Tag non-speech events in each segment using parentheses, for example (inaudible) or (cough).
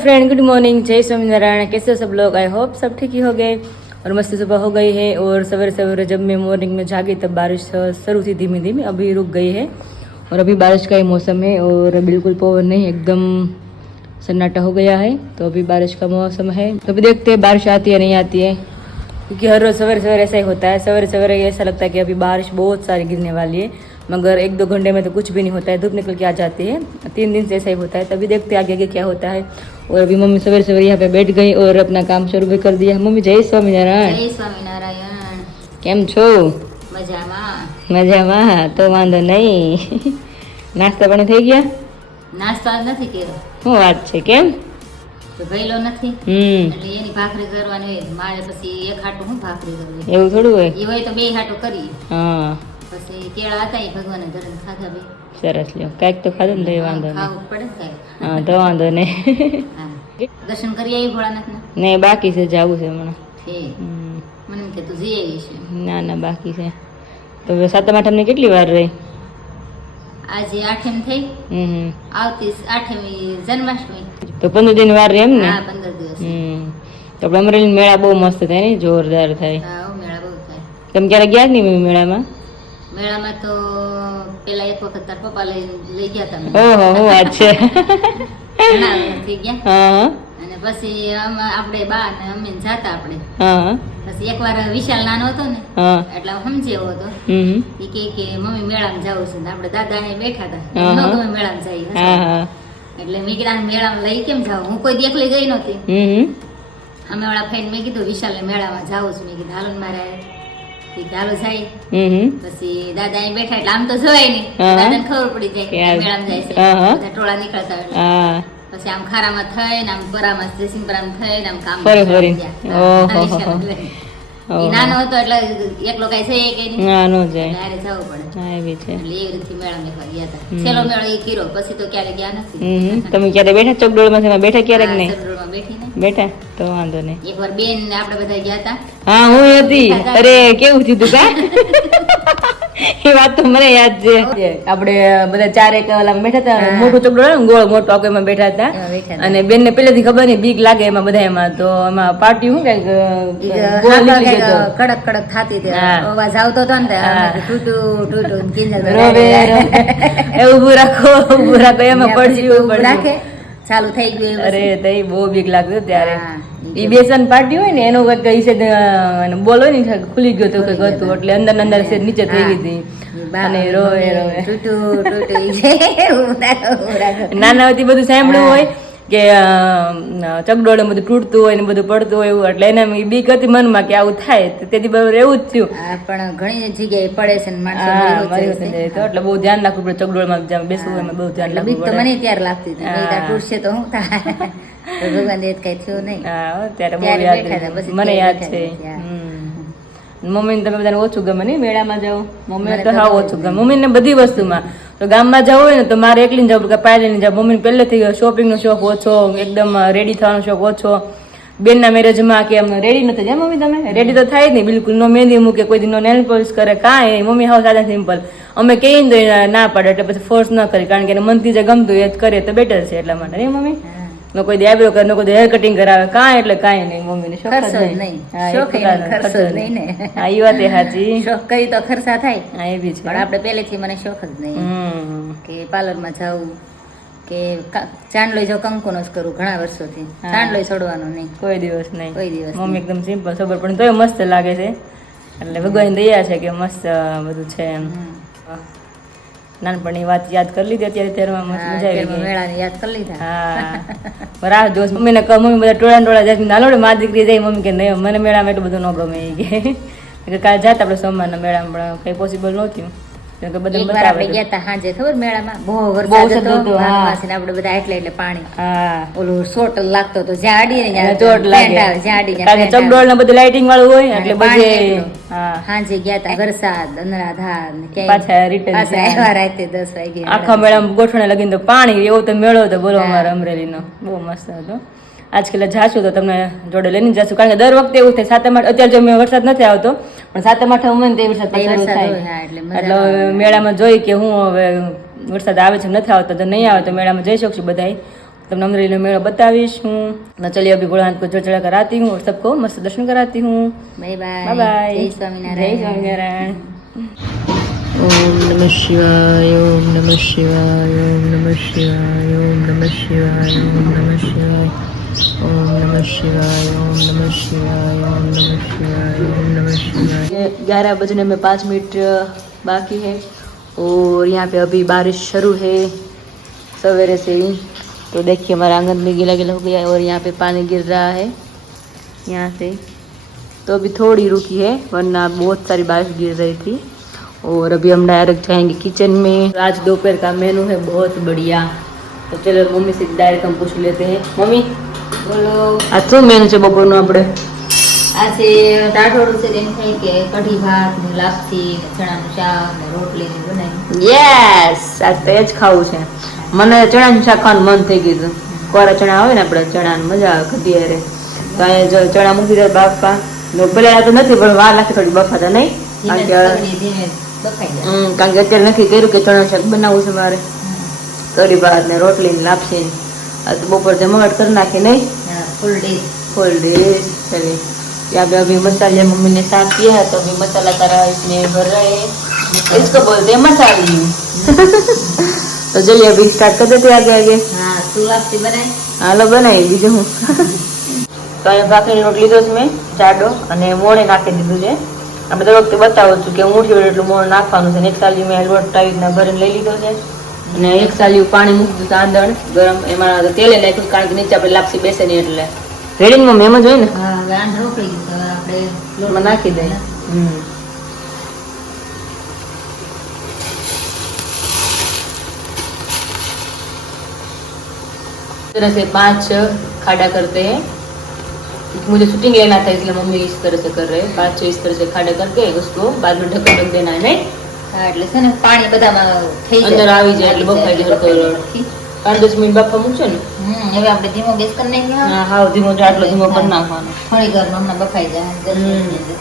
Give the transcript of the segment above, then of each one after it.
Friend good morning जय स्वामीनारायण कैसे सब लोग? आई होप सब ठीक ही हो गए और मस्त सुबह हो गई है और सवेरे सवेरे जब मैं मॉर्निंग में जागी तब बारिश शुरू थी धीमे धीमे, अभी रुक गई है और अभी बारिश का ही मौसम है और बिल्कुल पवन नहीं, एकदम सन्नाटा हो गया है। तो अभी बारिश का मौसम है। तो अभी देखते हैं बारिश आती है नहीं आती है। क्योंकि हर रोज सवेरे सवेरे ऐसा ही होता है। सवेरे सवेरे ऐसा लगता है कि अभी बारिश बहुत सारी गिरने वाली है। मगर एक दो घंटे में तो कुछ भी नहीं होता है धूप निकल के आ जाती है तीन दिन से ऐसा ही होता है तभी देखते हैं आगे आगे क्या होता है और अभी मम्मी सवेरे सवेरे यहाँ पे बैठ गई और अपना काम शुरू भी कर दिया मम्मी जय स्वामीनारायण જય સ્વામિનારાયણ કેમ છો મજામાં મજામાં તો વાંધો નહીં નાસ્તા પાણી થઈ ગયા નાસ્તો આજ નથી કર્યો શું વાત છે કેમ તો ભયલો નથી હમ એટલે એની ભાખરી કરવાની હોય મારે પછી એક હાટું હું ભાખરી કરવી એવું થોડું હોય એ હોય તો બે હાટું કરી હા પછી કેળા હતા એ ભગવાને ધરણ ખાધા બે. સરસ લ્યો. કાંઈક તો ખાધું ને તો એ વાંધો ખાવું પડે ને હા તો વાંધો નહીં. દર્શન કરી આવી ભોળાનાથના? નહીં બાકી છે જવું છે હમણાં. મને કે તું જઈ આવી છે ના ના બાકી છે. તો સાતમ સાતમ આઠમની કેટલી વાર રહી? આજે આઠમ થઈ. હમ. આવતી આઠમી જન્માષ્ટમી. તો પંદર દિન વાર રહે એમ ને? હા પંદર દિવસ. તો આપણે અમરેલી મેળા બહુ મસ્ત થાય ને જોરદાર થાય. હા મેળા બહુ થાય. તમે ક્યારે ગયા જ નહીં મેળામાં? મેળામાં તો પેલા એક વખત તાર પપ્પા લઈ લઈ ગયા તમે ઓહો હું વાત છે. થઈ ગયા. અને પછી આપણે બા ને અમે જાતા આપણે. હા પછી એકવાર વિશાલ નાનો હતો ને એટલે હું સમજેવો હતો. એ કે કે મમ્મી મેળામાં જાવું છે. ને આપણે દાદા ને બેઠા હતા ન ગમે મેળામાં જઈએ એટલે મેં કીધા મેળામાં લઈ કેમ જાવ? હું કોઈ દેખલી ગઈ નહોતી. હમ અમે વાળા ફઈને મેં કીધું વિશાલને મેળામાં જાવું છું. મેં કીધું હાલો ને મારે કે જાય. પછી દાદા અહીં બેઠા એટલે આમ તો જોવાય નહીં. દાદાને ખબર પડી જાય મેળામાં જાય છે. બધા ટોળા નીકળતા હોય પછી આમ ખારામાં થઈને આમ પરામાં ડ્રેસિંગ પરામાં થઈને આમ કામ ફરી ફરી. ઓહો નાનો હતો એટલે એકલો કઈ છે કે નહીં? ના નો એટલે જાય. હારે જવું પડે. હા એવી છે. એટલે એવી રીતે મેળામાં એકવાર ગયા હતા. છેલ્લો મેળો એ કર્યો પછી તો ક્યારે ગયા નથી. તમે ક્યારે બેઠા? ચકડોળમાં તમે બેઠા ક્યારેક નહીં બેઠી તો વાંધો નહીં. એકવાર બેન આપણે બધા ગયા હતા હા હું હતી. અરે કેવું થયું તું કા? (laughs) એ વાત તો મને યાદ છે. આપણે બધા ચાર એક ઓલા બેઠા હતા. મોટું ચોકડો ગોળ મોટો આખો એમાં બેઠા હતા. અને બેન ને પેલેથી ખબર નહીં બીક લાગે એમાં બધા એમાં. તો એમાં પાર્ટી હું કંઈક. કડક કડક થતી હતી. અવાજ આવતો હતો ને ટૂટું ટૂટું કિંજલ. એ ઊભું રાખો ઉભું રાખો. એમાં પડશે રાખે. ચાલુ થઈ ગયું અરે તઈ બહુ બીક લાગતું ત્યારે. ઈ બેસન પાટી હોય ને એનો કંઈક કઈ છે બોલો ને ખુલી ગયો તો કંઈક હતું એટલે અંદર અંદર છે નીચે થઈ ગઈ હતી. અને રોવે રોવે. નાના હતી બધું સાંભળ્યું હોય કે ચકડોળે બધું તૂટતું હોય ને બધું પડતું હોય એવું એટલે એને બીક હતી મનમાં કે આવું થાય. તેથી બરાબર એવું જ થયું. પણ ઘણી જગ્યાએ પડે છે ને એટલે બહુ ધ્યાન રાખવું પડે ચકડોળમાં જ્યાં બેસવું એમાં બહુ ધ્યાન રાખવું મને ત્યારે લાગતી હતી. તૂટશે તો હું થાય. ભગવાન દે કઈ થયું નહીં. ત્યારે બહુ યાદ મને યાદ છે. મમ્મીને તમે બધાને ઓછું ગમે નહીં મેળામાં જાવ મમ્મીને તો હાવ ઓછું ગમે મમ્મીને બધી વસ્તુમાં. તો ગામમાં જવું હોય ને તો મારે એકલી જવું કે પાયલીને જાવ મમ્મીને પહેલેથી શોપિંગનો શોખ ઓછો એકદમ રેડી થવાનો શોખ ઓછો. બેનના મેરેજમાં કે એમ રેડી નથી. જાય મમ્મી તમે? રેડી તો થાય જ નહીં. બિલકુલ નો મહેંદી મૂકે કોઈ દી નો નેલ પોલિશ કરે કાંઈ મમ્મી હાવ સાદા સિમ્પલ અમે કહીએ તો ના પાડે એટલે પછી ફોર્સ ન કરી. કારણ કે એને મનથી જે ગમતું એ જ કરે તો બેટર છે એટલા માટે. નહીં મમ્મી. નો કોઈ આઈબ્રો કરે નો કોઈ હેર કટિંગ કરાવે કાંઈ એટલે કાંઈ નહીં મમ્મીને શોખ ખર્ચો નહીં. શોખ ખર્ચો નહીં. ને. હા એ વાત સાચી. (laughs) શોખ કરી તો ખર્ચા થાય. હા એ બી છે. પણ આપણે પહેલેથી મને શોખ જ નહીં. કે પાર્લરમાં જવું કે ચાંદલો જો કંકુનો જ કરું ઘણા વર્ષોથી. ચાંદલો છોડવાનો નહીં. કોઈ દિવસ નહીં. કોઈ દિવસ મમ્મી એકદમ સિમ્પલ સબર પણ તોય મસ્ત લાગે છે. એટલે ભગવાન દયા છે કે મસ્ત બધું છે એમ. નાનપણની વાત યાદ કરી લીધી અત્યારે તેરમાં મજા આવી મેળાને યાદ કરી લીધા. હા. રાહ જોશ મમ્મીને કહું મમ્મી બધા ટોળા ટોળા જાય નાલોડે મારી દીકરી જાય મમ્મી કે નહીં મને મેળામાં એટલું બધું ન ગમે એ કે. કાલે જાત આપણે સોમવારના મેળામાં પણ કઈ પોસિબલ નહોતું. લાઇટિંગ વાળું હોય એટલે બધે એટલું. ગયા હતા વરસાદ અનરાધાર પાછા return પાછા આવ્યા રાતે દસ વાગે આખા મેળામાં ગોઠવણે લગીને તો પાણી એવો તો મેળો હતો બોલો. અમારા અમરેલીનો. બહુ મસ્ત હતો. આજકાલ જાશું તો તમને જોડે લઈને જશું. કારણ કે દર વખતે એવું થાય સાતમ આઠ અત્યારે જો વરસાદ નથી આવતો પણ સાતમ આઠ ને તે વરસાદ થાય. એટલે મેળામાં જોઈ કે હું હવે વરસાદ આવે છે નથી આવતો તો નહીં આવે તો મેળામાં જઈ શકશું બધાય. તમને अमरेली में मेला बतावीश हूँ ना चलिए अभी भोलेनाथ को जो चढ़ा कराती हूँ और सबको मस्त दर्शन कराती हूँ બાય बाय बाय જય સ્વામિનારાયણ जय स्वामीनारायण ओम नमः शिवाय ओम नमः शिवाय ओम नमः शिवाय ओम नमः शिवाय ओम नमः शिवाय ओम नमः शिवाय ओम नमः शिवाय ओम नमः शिवाय ओम नमः शिवाय ग्यारह बजने में पाँच मिनट बाकी है और यहाँ पे अभी बारिश शुरू है सवेरे से ही तो देखिए हमारा आंगन में गीला गीला हो गया है और यहाँ पे पानी गिर रहा है यहाँ से तो अभी थोड़ी रुकी है वरना बहुत सारी बारिश गिर रही थी और अभी हम डायरेक्ट जाएंगे किचन में आज दोपहर का मेनू है बहुत बढ़िया तो चलो मम्मी से डायरेक्ट हम पूछ लेते हैं मम्मी બોલો आज શું મેનુ છે બપોરનું આપણે આજે ટાઢોળું છે તેમ થાય કે કઢી ભાત ને લાપસી ને ચણાનું શાક ને રોટલી ને બનાવી યસ આજ તો એ જ ખાવું છે મને ચણાનું શાક ખાવાનું મન થઈ ગયું હતું કોરા ચણા આવે ને આપણે ચણાનું મજા આવે કઢી હારે તો અહીંયા જો ચણા મૂકી દે બાફા ને ભલે આ તો નથી પણ વાર લાગે થોડી બફાતા નહીં ધીમે કારણ કે ધીમે ધીમે બફાઈ જાય હમ, કારણ કે અત્યારે નક્કી કર્યું કે ચણા શાક બનાવવું છે મારે કઢી ભાત ને રોટલી ને લાપસી ને આ તો બપોર જમવાટ કરી નાખી નહીં हाँ, फुल डिश फुल डिश चलिए यहाँ पे अभी मसाले मम्मी ने साफ किया है तो अभी मसाला सारा इसमें भर रहे हैं इसको बोलते हैं मसाली તો ચલીએ અભી સ્ટાર્ટ કરી દેતી આગે આગે હા તું આપતી બનાય હાલો બનાવી બીજું હું. તો અહીંયા ભાખરીનો રોટ લીધો છે મેં જાડો અને મોણે નાખી દીધું છે. આપણે દર વખતે બતાવું છું કે હું ઉઠ્યું એટલું મોણ નાખવાનું છે ને એક સાલી મેં લોટ આવી રીતના ભરીને લઈ લીધો છે. અને એક સાલી પાણી મૂકું આંદણ ગરમ એમાં તેલ નાખ્યું કારણ કે નીચે આપણે લાપસી બેસે નહીં એટલે. રેડિંગમાં મેમ જ હોય ને? નાખી દઈએ. इस तरह से पांच खाड़ा करते हैं मुझे शूटिंग लेना था इसलिए मम्मी इस तरह से कर रहे हैं पांच छह इस तरह से खाड़े करके उसको बाद में ढक्कन रख देना है नहीं હા એટલે છે ને પાણી બધામાં થઈ જાય અંદર આવી જાય એટલે બફાઈ જાય હરખો બફાઈ લોટ. જાય. પાંચ દસ મિનિટ બાફા મૂકશે ને હમ હવે આપણે ધીમો ગેસ કરી નાખ્યો હા હાવ ધીમો જો આટલો ધીમો કરી નાખવાનો થોડી વાર હમણાં બફાઈ જાય દસ हम्म। મિનિટની અંદર.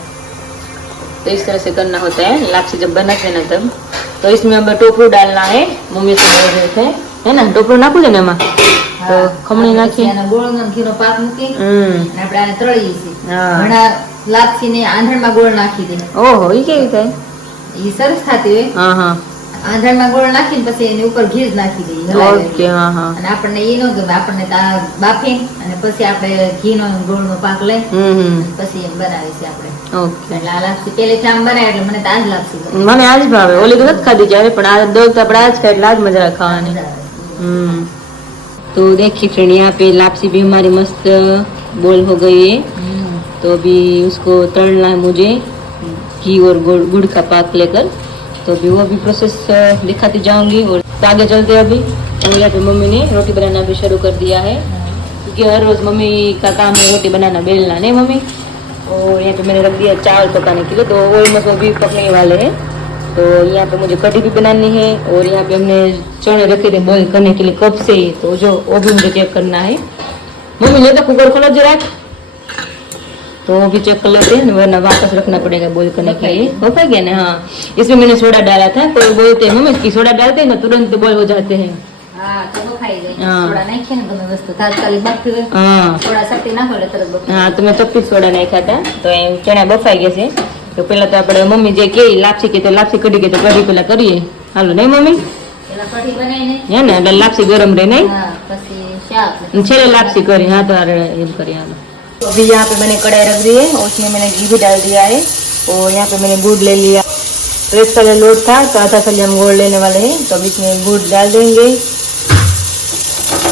तो इस तरह से करना होता है लापसी जब बनाते हैं ना तब तो इसमें अब टोपरू डालना है मम्मी से बोल रहे थे है ना टोपरू नाखू છે ને એમાં તો ખમણી નાખી. ગોળો ઘીનો પાક મૂકી. અને આપણે આને તળીએ છીએ. ઘણા લાપસી ને આંધણમાં ગોળ નાખી દે. ઓહો એ કેવી થાય? એ સરસ થતી હોય. હા હા. આંધણમાં ગોળ નાખીને પછી એની ઉપર ઘી નાખી દઈએ ઓકે હા હા. અને આપણને એ ન ગમે આપણને બાફી અને પછી આપણે ઘીનો ગોળનો પાક લઈ પછી એમ બનાવી છે આપણે. ઓકે. એટલે એટલે મને તાજ લાપસી મને આજ ભાવે. ઓલી તો નથી ખાધી ક્યારે પણ આ દોગ આપણે આજ ખાય એટલે આજ મજા ખાવાની. હમ. तो देखिए फ्रेंड यहाँ पे लापसी भी हमारी मस्त बोल हो गई है। हम्म. तो अभी उसको तलना है मुझे घी और गुड़ गुड़ का पाक लेकर। तो अभी वो भी प्रोसेस दिखाती जाऊँगी और तो आगे चलते अभी। और यहाँ पे मम्मी ने रोटी बनाना भी शुरू कर दिया है। क्योंकि हर रोज मम्मी का काम है रोटी बनाना बेलना नहीं मम्मी? और यहाँ पे मैंने रख दिया चावल पकाने के लिए तो वो भी पकने वाले हैं। तो यहाँ पे मुझे कढ़ी भी बनानी है और यहाँ पे हमने चने रखे थे बॉइल करने के लिए कब से ही। तो जो वो भी मुझे चेक करना है। मम्मी ले तो कुकर खोला जरा। तो वो भी चेक कर लेते हैं वरना वापस रखना पड़ेगा बॉइल करने के लिए। हो पाएगा गया ना? हाँ। इसमें मैंने सोडा डाला था तो बोलते हैं मम्मी इसकी सोडा डालते हैं ना तुरंत बॉइल हो जाते हैं। हाँ तो हाँ। मैं तब हाँ। हाँ, तो तो सोडा नहीं खाता तो चना बफाई गए તો એ ચણા બફાઈ ગયા છે તો પેલા તો આપણે મમ્મી જે કે લાપસી કે તો લાપસી કઢી કે તો કઢી પેલા કરીએ હાલો નહીં મમ્મી પેલા કઢી બનાવીને હે ને એટલે લાપસી ગરમ રહે નહીં हाँ પછી શાક અને છેલ્લે लापसी करी हाँ तो अरे एम करी हाँ तो अभी यहाँ पे मैंने कढ़ाई रख दी है और उसमें मैंने घी भी डाल दिया है और यहाँ पे मैंने गुड़ ले लिया तो एक साल लोट था तो आधा साल हम गुड़ लेने वाले हैं तो अभी इसमें गुड़ डाल देंगे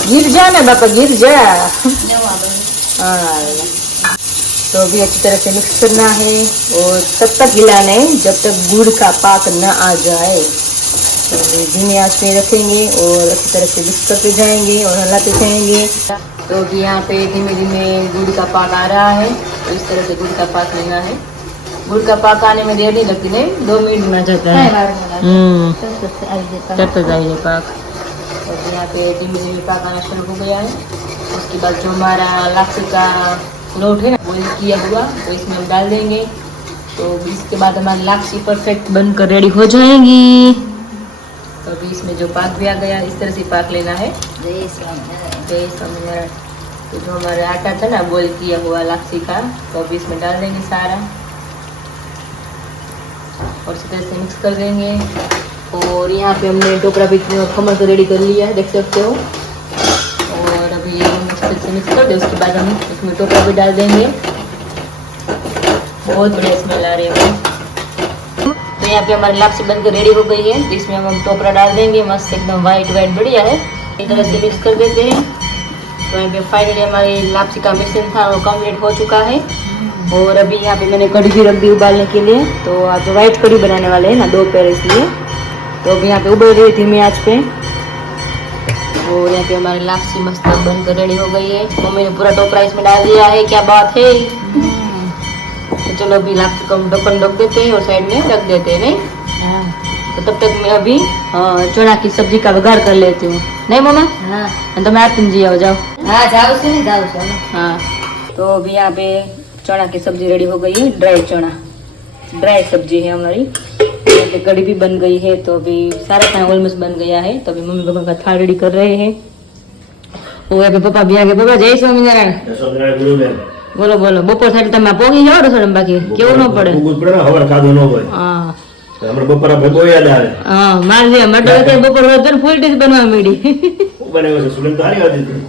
गिर जा ना बापा गिर जा લેવું આ બધું हाँ तो अभी अच्छी तरह से मिक्स करना है और तब तक हिलाना है जब तक गुड़ का पाक न आ जाए। तो धीमी आँच में रखेंगे और अच्छी तरह से मिक्स करते जाएँगे और हलाते जाएँगे। तो अभी यहाँ पे धीमे धीमे गुड़ का पाक आ रहा है। तो इस तरह से गुड़ का पाक लेना है। गुड़ का पाक आने में देर नहीं लगती नहीं दो मिनट में जाता है। हाँ, हम्म। पाक। तो यहाँ पे धीमे धीमे पाक आना शुरू हो गया है। उसके बाद जो हमारा लाख का नोट है ना, वो किया हुआ तो इसमें हम डाल देंगे। तो इसके बाद हमारी लापसी परफेक्ट बनकर रेडी हो जाएँगी। तो अभी इसमें जो पाक भी आ गया, इस तरह से पाक लेना है। जय स्वामीनारायण। तो जो हमारा आटा था ना बॉईल किया हुआ लापसी का तो अभी इसमें डाल देंगे सारा। और इसी तरह से मिक्स कर देंगे। और यहाँ पे हमने टोकरा भी और खमर को रेडी कर लिया है, देख सकते हो। मिक्स कर दे उसके बाद हम इसमें टोकरा भी डाल देंगे। बहुत बढ़िया स्मेल आ रही है तो यहाँ पे हमारी लापसी बनकर रेडी हो गई है। इसमें हम टोकरा डाल देंगे, मस्त एकदम वाइट वाइट बढ़िया है। इस तरह से मिक्स कर देते हैं। तो यहाँ पे फाइनली हमारी लापसी का मिश्रण था, वो कंप्लीट हो चुका है। और अभी यहाँ पे मैंने कढ़ी भी रख दी उबालने के लिए। तो आज वाइट कढ़ी बनाने वाले हैं ना, दो पैर इसलिए। तो अभी यहाँ पे उबल रही है धीमी आँच पे। और यहाँ पे हमारी लापसी मस्त बनकर रेडी हो गई है। मम्मी ने पूरा टोपरा इसमें डाल दिया है क्या बात है? तो चलो अभी लापसी को हम ढक्कन ढक देते हैं और साइड में रख देते हैं नहीं? हाँ। तो तब तक मैं अभी हाँ, चना की सब्ज़ी का बघार कर लेती हूँ। नहीं मम्मा? हाँ। तो मैं आप तुम जी आओ जाओ हाँ जाओ से नहीं जाओ से हाँ। तो अभी यहाँ पे चना की सब्ज़ी रेडी हो गई है ड्राई चना। ड्राई सब्ज़ी है हमारी। तो कड़ी भी बन गई है तो अभी सारा खाना ऑलमोस्ट बन गया है तो अभी मम्मी पापा का थाल रेडी कर रहे हैं वो अभी पापा भी आगे पापा जय स्वामीनारायण બોલો બોલો બપોર સાઈડ તમે પોગી જાઓ રસોડમ બાકી? કેવું ન પડે? પડે ને હવાર ખાધું ન હોય. હા. હમણાં બપોર ભગો યાદ આવે. હા મારે મટર બપોર હોય તો ફૂલ ડીશ બનવા મળી બનાવ્યો છે સુગંધ તો આની વાત હતી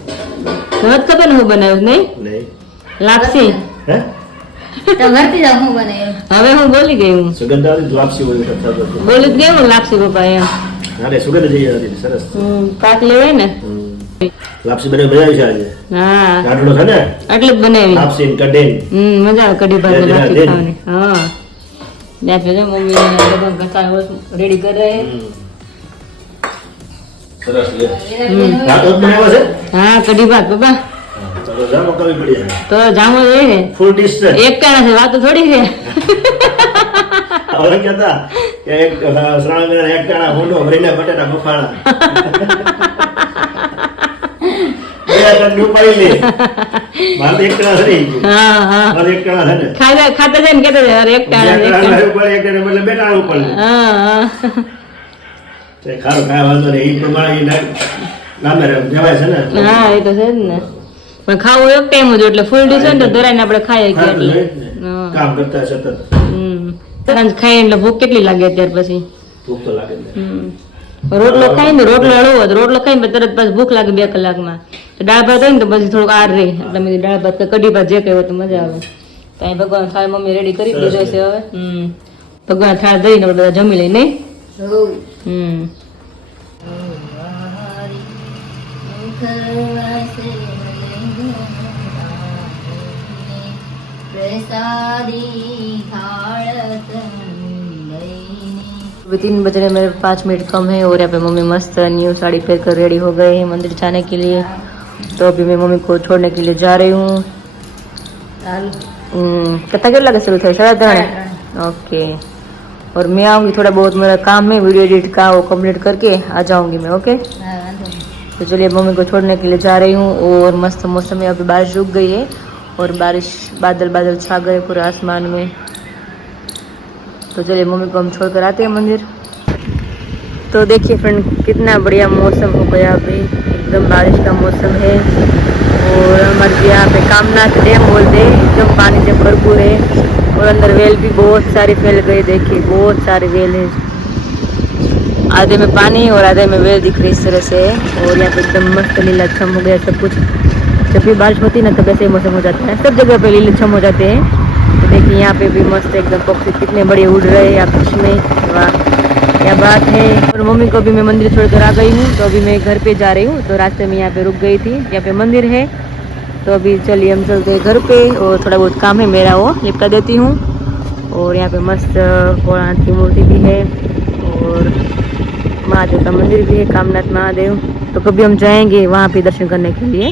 ખબર ને હું બનાવ્યું નહીં. લાપસી. હે? હવે હું બોલી ગઈ હું. સુગંધ લાપસી બોલી ગઈ હું લાપસી પપ્પા એમ. પાક લેવાય બને હા. લાપસી કઢી હમ મજા આવે કઢી હા. ત્યાં છે મમ્મી લગન સરસ હા કઢી પપ્પા. ચાલો જામો કરવી પડી તો જામો જોઈએ ને ફૂલ ડિસ્ટન્સ એક ટાણા છે વાતો થોડી છે. હવે કહેતા કે એક શ્રાવણ મહિનાના એક ટાણા ભૂંડો ભરીને બટાટા બફાણા. તો ખાતા ખાતા જાય ને એક ટાણા બે ટાણા ઉપર તે ખારું કાંઈ વાંધો નહીં એ પ્રમાણે નામે જવાય છે ને. હા એ તો છે જ ને. પણ ખાવું એક ટાઈમ જ એટલે ફૂલ ડીશ હોય ને તો ધરાઈને આપણે ખાઈએ કે એટલે. કામ કરતા સતત હમ. સાંજ ખાઈએ એટલે ભૂખ કેટલી લાગે ત્યાર પછી? ભૂખ તો લાગે રોટલો ખાઈ ને રોટલો હળવો તો રોટલો ખાઈને ને તરત પછી ભૂખ લાગે બે કલાકમાં. દાળ ભાત હોય ને તો પછી થોડુંક આર રહે એટલે મેં દાળ ભાત કે કઢી ભાત જે કઈ હોય તો મજા આવે. તો અહીં ભગવાન થાળ મમ્મી રેડી કરી દીધો છે હવે. હમ. ભગવાન થાળ દઈને આપણે બધા જમી લઈ નહીં. હમ. तीन बज रहे हैं मेरे पाँच मिनट कम है और यहाँ पे मम्मी मस्त न्यू साड़ी पहन कर रेडी हो गए हैं मंदिर जाने के लिए तो अभी मैं मम्मी को छोड़ने के लिए जा रही हूँ ચાલુ हम्म, कितना क्या लगे शुरू थे साढ़े साढ़े तीन ओके और मैं आऊँगी थोड़ा बहुत मेरा काम है वीडियो एडिट का वो कंप्लीट करके आ जाऊँगी मैं ओके હા વાંધો નહીં तो चलिए मम्मी को छोड़ने के लिए जा रही हूँ और मस्त मौसम में अभी बारिश रुक गई है और बारिश बादल बादल छा गए पूरे आसमान में। तो चलिए मम्मी को हम छोड़ कर आते हैं मंदिर। तो देखिए फ्रेंड कितना बढ़िया मौसम हो गया अभी। एकदम बारिश का मौसम है और हमारे यहाँ पे कामनाथ डैम बोलते हैं एकदम पानी से भरपूर है और अंदर वेल भी बहुत सारे फैल गए, देखिए बहुत सारे वेल है। आधे में पानी और आधे में वेल दिख रही इस तरह से। और यहाँ पे एकदम मस्त लीलाछम हो गया सब कुछ। जब भी बारिश होती है ना, तब ऐसे ही मौसम हो जाता है। सब जगह पे लीलाछम हो जाते हैं। तो देखिए, यहाँ पे भी मस्त एकदम पक्षी कितने बड़े उड़ रहे हैं आपस में। वाह, क्या बात है। और मम्मी को अभी मैं मंदिर छोड़कर आ गई हूँ। तो अभी मैं घर पे जा रही हूँ। तो रास्ते में यहाँ पे रुक गई थी। यहाँ पे मंदिर है। तो अभी चलिए हम चलते हैं घर पे। और थोड़ा बहुत काम है मेरा वो, निपटा देती हूँ। और यहाँ पे मस्त भोलानाथ की मूर्ति भी है। और महादेव का मंदिर भी है, कामनाथ महादेव। तो कभी हम जाएँगे वहाँ पे दर्शन करने के लिए।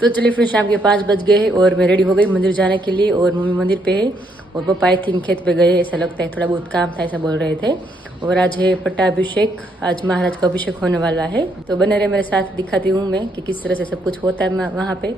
तो चलिए फिर शाम के पाँच बज गए और मैं रेडी हो गई मंदिर जाने के लिए और मम्मी मंदिर पे है और पापा आई थिंक खेत पे गए, ऐसा लगता है थोड़ा बहुत काम था, ऐसा बोल रहे थे। और आज है पट्टाभिषेक, आज महाराज का अभिषेक होने वाला है। तो बने रहे मेरे साथ, दिखाती हूँ मैं कि किस तरह से सब कुछ होता है वहाँ पे।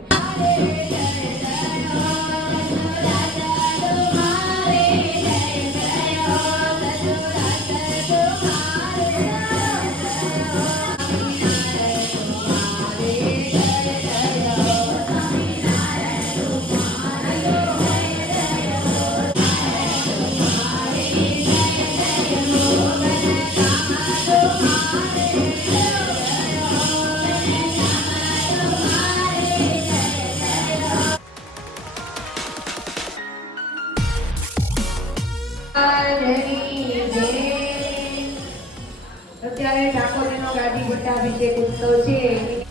અત્યારે ઠાકોરજીનો ગાડી ભટ્ટા અભિષેક ઉત્સવ છે.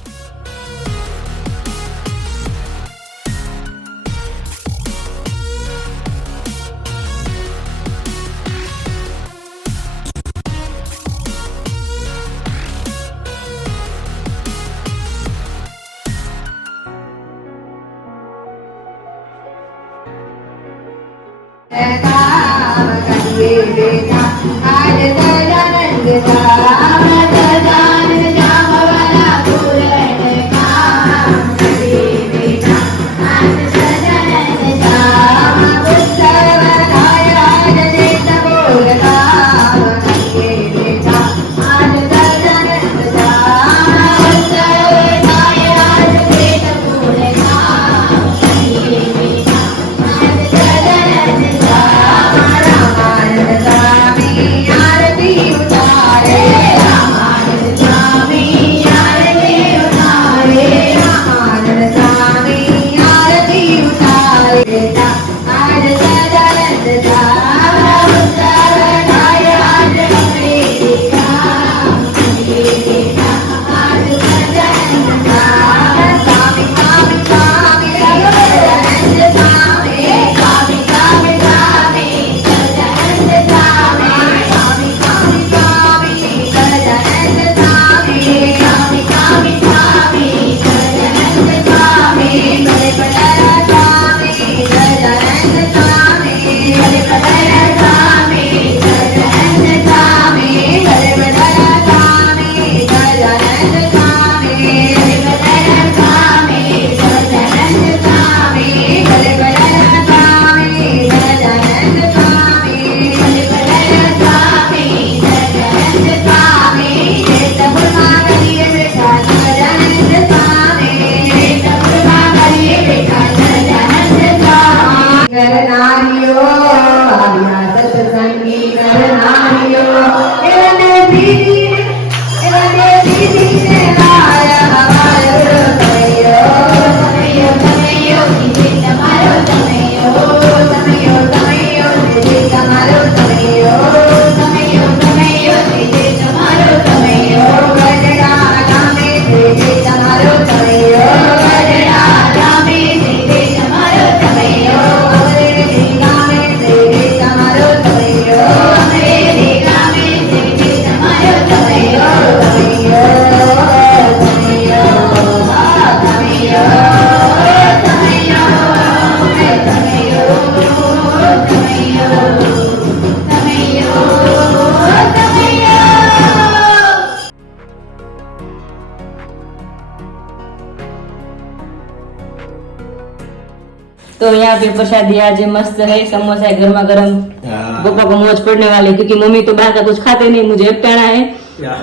तो यहाँ पे प्रसादी आज मस्त है समोसा है गर्मा गर्म हाँ। पापा को मौज पड़ने वाली क्योंकि मम्मी तो बाहर का कुछ खाते नहीं मुझे एकटाणा है યા.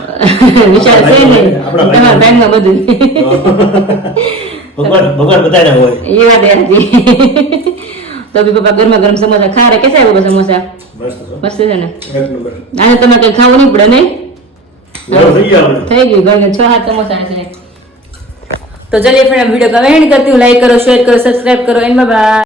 વિશાલ છે નહીં આપણા ભાઈ. તમારા બેંકમાં બધું (laughs) ભગવાન ભગવાન બતાવ્યા હોય ये बात है हाजी (laughs) तो अभी पापा गर्मा गर्म समोसा खा रहे कैसा है पापा समोसा મસ્ત છો. મસ્ત છે ને એક નંબર આજે તમે કઈ ખાવું નહીં પડે નહીં ઘણું થઈ ગયા આપણે થઈ ગયું ઘર છ હાથ સમોસા છે તો चलिए फ्रेंड वीडियो कमेंट करती हूँ लाइक करो शेयर करो सब्सक्राइब करो एंड बाय